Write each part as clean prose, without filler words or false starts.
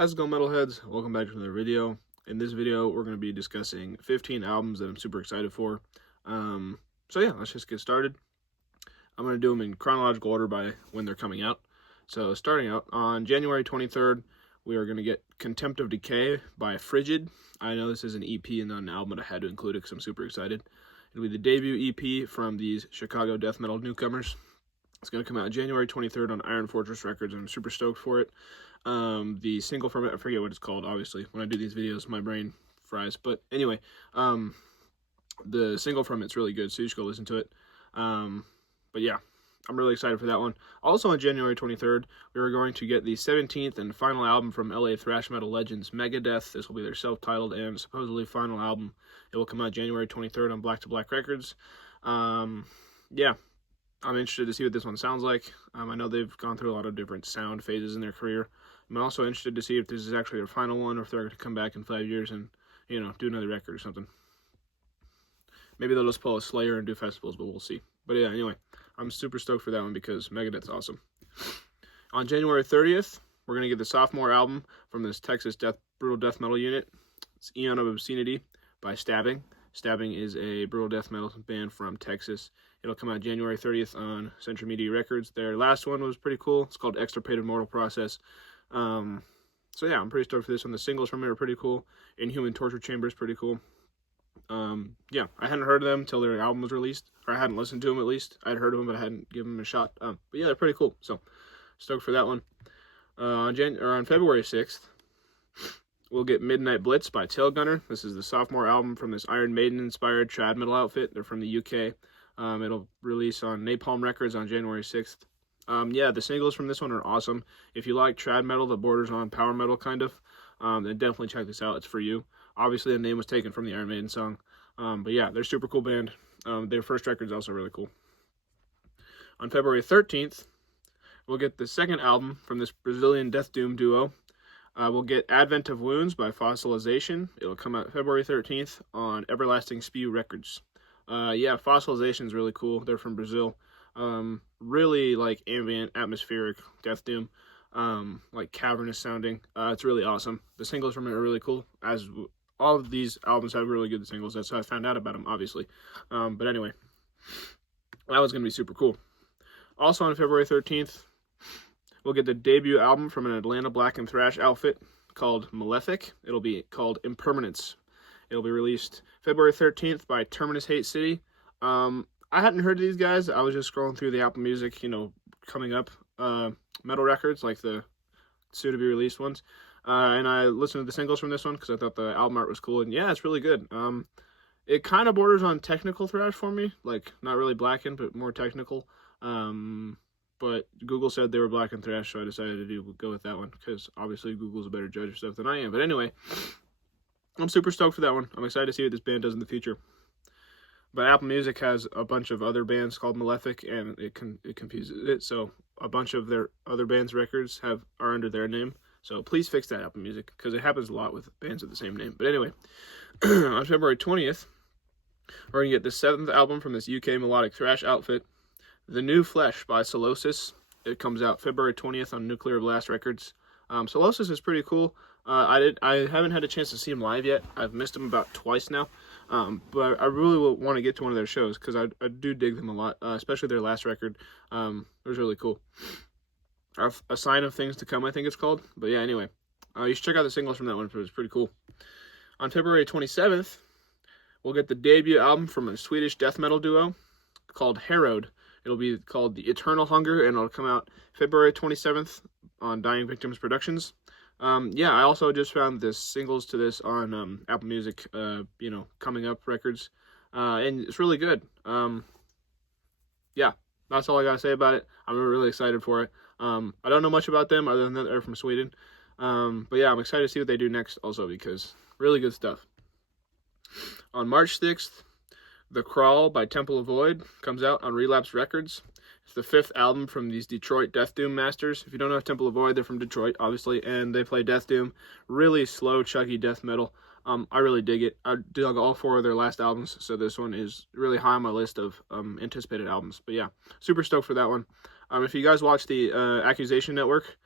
How's it going, metalheads? Welcome back to another video. In this video, we're going to be discussing 15 albums that I'm super excited for. So yeah, let's just get started. I'm going to do them in chronological order by when they're coming out. So starting out, on January 23rd, we are going to get Contempt of Decay by Frigid. I know this is an EP and not an album, but I had to include it because I'm super excited. It'll be the debut EP from these Chicago death metal newcomers. It's going to come out January 23rd on Iron Fortress Records, and I'm super stoked for it. The single from it, I forget what it's called, obviously. When I do these videos, my brain fries. But anyway, the single from it's really good, so you should go listen to it. But yeah, I'm really excited for that one. Also on January 23rd, we are going to get the 17th and final album from LA thrash metal legends Megadeth. This will be their self-titled and supposedly final album. It will come out January 23rd on Black to Black Records. Yeah, I'm interested to see what this one sounds like. I know they've gone through a lot of different sound phases in their career. I'm also interested to see if this is actually their final one or if they're going to come back in 5 years and, do another record or something. Maybe they'll just pull a Slayer and do festivals, but we'll see. But yeah, anyway, I'm super stoked for that one because Megadeth's awesome. On January 30th, we're going to get the sophomore album from this Texas brutal death metal unit. It's Eon of Obscenity by Stabbing. Stabbing is a brutal death metal band from Texas. It'll come out January 30th on Century Media Records. Their last one was pretty cool. It's called Extirpated Mortal Process. So yeah, I'm pretty stoked for this one. The singles from it are pretty cool. Inhuman Torture Chamber is pretty cool. Yeah, I hadn't heard of them until their album was released, or I hadn't listened to them at least. I'd heard of them, but I hadn't given them a shot. But yeah, they're pretty cool. So stoked for that one. On February 6th, we'll get Midnight Blitz by Tailgunner. This is the sophomore album from this Iron Maiden-inspired trad metal outfit. They're from the UK. It'll release on Napalm Records on January 6th. Yeah, the singles from this one are awesome. If you like trad metal that borders on power metal, kind of, then definitely check this out. It's for you. Obviously, the name was taken from the Iron Maiden song. But yeah, they're a super cool band. Their first record's also really cool. On February 13th, we'll get the second album from this Brazilian death doom duo. We'll get Advent of Wounds by Fossilization. It'll come out February 13th on Everlasting Spew Records. Yeah, Fossilization is really cool. They're from Brazil. Really like ambient, atmospheric death doom, like cavernous sounding. It's really awesome. The singles from it are really cool. As all of these albums have really good singles. That's how I found out about them, obviously. But anyway, that was going to be super cool. Also on February 13th, we'll get the debut album from an Atlanta black and thrash outfit called Malefic. It'll be called Impermanence. It'll be released February 13th by Terminus Hate City. I hadn't heard of these guys. I was just scrolling through the Apple Music, coming up metal records, like the soon-to-be released ones. And I listened to the singles from this one because I thought the album art was cool. And yeah, it's really good. It kind of borders on technical thrash for me. Like, not really blackened, but more technical. But Google said they were black and thrash, so I decided to go with that one because obviously Google's a better judge of stuff than I am. But anyway, I'm super stoked for that one. I'm excited to see what this band does in the future. But Apple Music has a bunch of other bands called Malefic, and it confuses it. So a bunch of their other bands' records are under their name. So please fix that, Apple Music, because it happens a lot with bands with the same name. But anyway, on February 20th, we're going to get the 7th album from this UK melodic thrash outfit, The New Flesh by Solosis. It comes out February 20th on Nuclear Blast Records. Solosis is pretty cool. I haven't had a chance to see them live yet. I've missed them about twice now. But I really want to get to one of their shows because I do dig them a lot, especially their last record. It was really cool. A Sign of Things to Come, I think it's called. But yeah, anyway, you should check out the singles from that one. It was pretty cool. On February 27th, we'll get the debut album from a Swedish death metal duo called Harrowed. It'll be called The Eternal Hunger, and it'll come out February 27th on Dying Victims Productions. Yeah, I also just found the singles to this on Apple Music, Coming Up Records, and it's really good. Yeah, that's all I gotta say about it. I'm really excited for it. I don't know much about them other than that they're from Sweden, but yeah, I'm excited to see what they do next also because really good stuff. On March 6th, The Crawl by Temple of Void comes out on Relapse Records. It's the 5th album from these Detroit Death Doom masters. If you don't know Temple of Void, they're from Detroit, obviously, and they play Death Doom. Really slow, chuggy death metal. I really dig it. I dug all 4 of their last albums, so this one is really high on my list of anticipated albums. But yeah, super stoked for that one. If you guys watch the Accusation Network,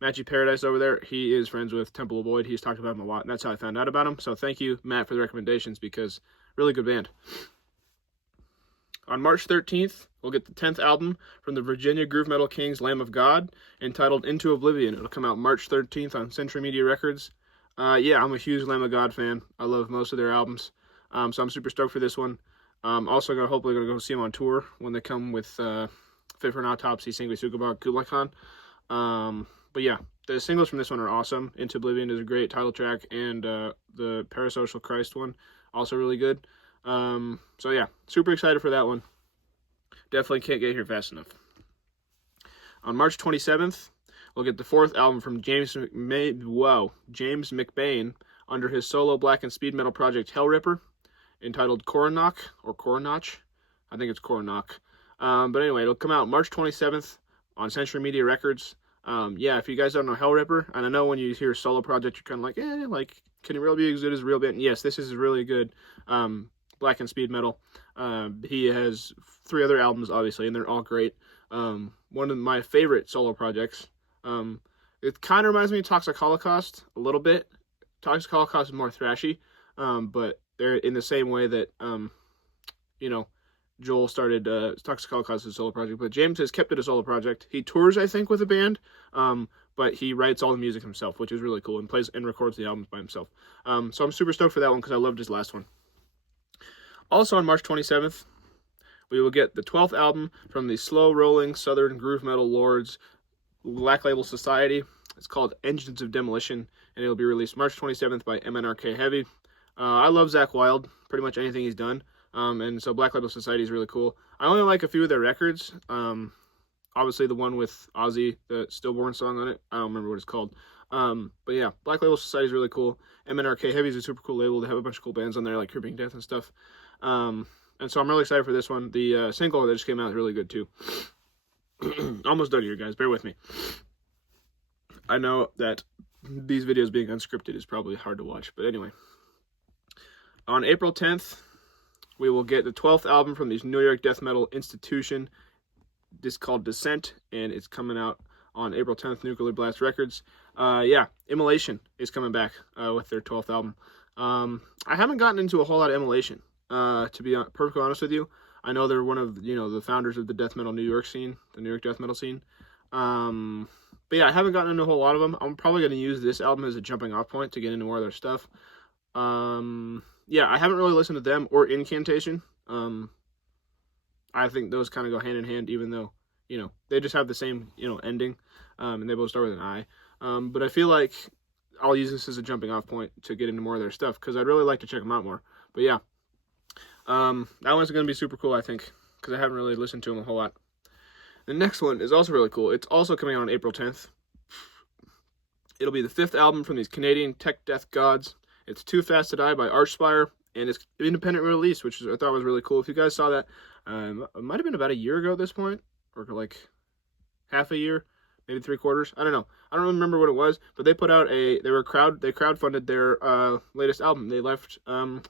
Matchy Paradise over there, he is friends with Temple of Void. He's talked about him a lot, and that's how I found out about him. So thank you, Matt, for the recommendations, because really good band. On March 13th, we'll get the 10th album from the Virginia Groove Metal Kings, Lamb of God, entitled Into Oblivion. It'll come out March 13th on Century Media Records. Yeah, I'm a huge Lamb of God fan. I love most of their albums, so I'm super stoked for this one. Also, hopefully going to go see them on tour when they come with Fit for an Autopsy, Singly Sukabak, Kulakhan. But yeah, the singles from this one are awesome. Into Oblivion is a great title track, and the Parasocial Christ one, also really good. So yeah, super excited for that one. Definitely can't get here fast enough. On March 27th, we'll get the 4th album from James McBain under his solo black and speed metal project Hellripper, entitled Coronach, or Coronach. I think it's Coronach. But anyway, it'll come out March 27th on Century Media Records. Yeah, if you guys don't know Hellripper, and I know when you hear solo project, you're kind of like, can it really be as good as a real band? Yes, this is really good. Black and speed metal. He has 3 other albums, obviously, and they're all great. One of my favorite solo projects. It kind of reminds me of Toxic Holocaust a little bit. Toxic Holocaust is more thrashy, but they're in the same way that, Joel started Toxic Holocaust as a solo project, but James has kept it a solo project. He tours, I think, with a band, but he writes all the music himself, which is really cool, and plays and records the albums by himself. So I'm super stoked for that one because I loved his last one. Also on March 27th, we will get the 12th album from the slow-rolling Southern groove metal lords, Black Label Society. It's called Engines of Demolition, and it'll be released March 27th by MNRK Heavy. I love Zakk Wylde, pretty much anything he's done, and so Black Label Society is really cool. I only like a few of their records. Obviously the one with Ozzy, the Stillborn song on it. I don't remember what it's called. But yeah, Black Label Society is really cool. MNRK Heavy is a super cool label. They have a bunch of cool bands on there, like Creeping Death and stuff. And so I'm really excited for this one. The single that just came out is really good too. Almost done here, guys. Bear with me. I know that these videos being unscripted is probably hard to watch, but anyway. On April 10th, we will get the 12th album from the New York death metal institution. This is called Descent, and it's coming out on April 10th, Nuclear Blast Records. Yeah, Immolation is coming back with their 12th album. I haven't gotten into a whole lot of Immolation, to be perfectly honest with you. I know they're one of, the founders of the death metal New York scene, the New York death metal scene. But yeah, I haven't gotten into a whole lot of them. I'm probably going to use this album as a jumping off point to get into more of their stuff. Yeah, I haven't really listened to them or Incantation. I think those kind of go hand in hand, even though, they just have the same, ending, and they both start with an I. But I feel like I'll use this as a jumping off point to get into more of their stuff, because I'd really like to check them out more. But yeah, that one's going to be super cool, I think, because I haven't really listened to them a whole lot. The next one is also really cool. It's also coming out on April 10th. It'll be the 5th album from these Canadian tech death gods. It's Too Fast to Die by Archspire, and it's independent release, which I thought was really cool. If you guys saw that, it might have been about a year ago at this point, or like half a year, maybe 3/4. I don't know. I don't remember what it was, but they put out they crowdfunded their latest album. They left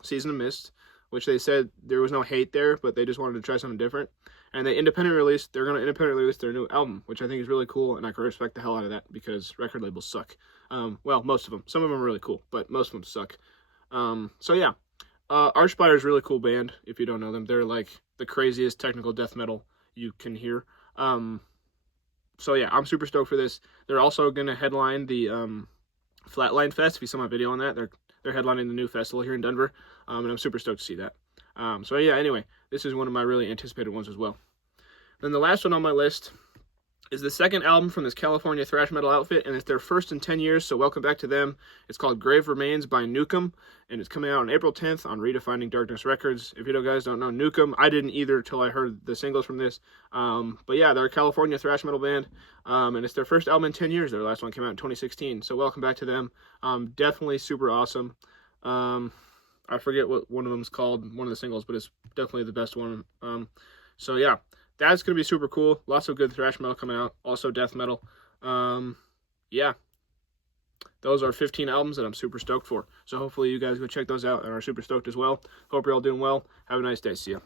Season of Mist, which they said there was no hate there, but they just wanted to try something different. And they're going to independently release their new album, which I think is really cool, and I can respect the hell out of that, because record labels suck. Well, most of them. Some of them are really cool, but most of them suck. So yeah, Archspire is a really cool band, if you don't know them. They're like the craziest technical death metal you can hear. So yeah, I'm super stoked for this. They're also going to headline the Flatline Fest. If you saw my video on that, they're headlining the new festival here in Denver, and I'm super stoked to see that. So yeah, anyway, this is one of my really anticipated ones as well. Then the last one on my list is the 2nd album from this California thrash metal outfit, and it's their first in 10 years, so welcome back to them. It's called Grave Remains by Nukem, and it's coming out on April 10th on Redefining Darkness Records. If you guys don't know Nukem, I didn't either till I heard the singles from this. But yeah, they're a California thrash metal band, and it's their first album in 10 years. Their last one came out in 2016, so welcome back to them. Definitely super awesome. I forget what one of them's called, one of the singles, but it's definitely the best one. So yeah, that's going to be super cool. Lots of good thrash metal coming out. Also death metal. Yeah. Those are 15 albums that I'm super stoked for. So hopefully you guys go check those out and are super stoked as well. Hope you're all doing well. Have a nice day. See ya.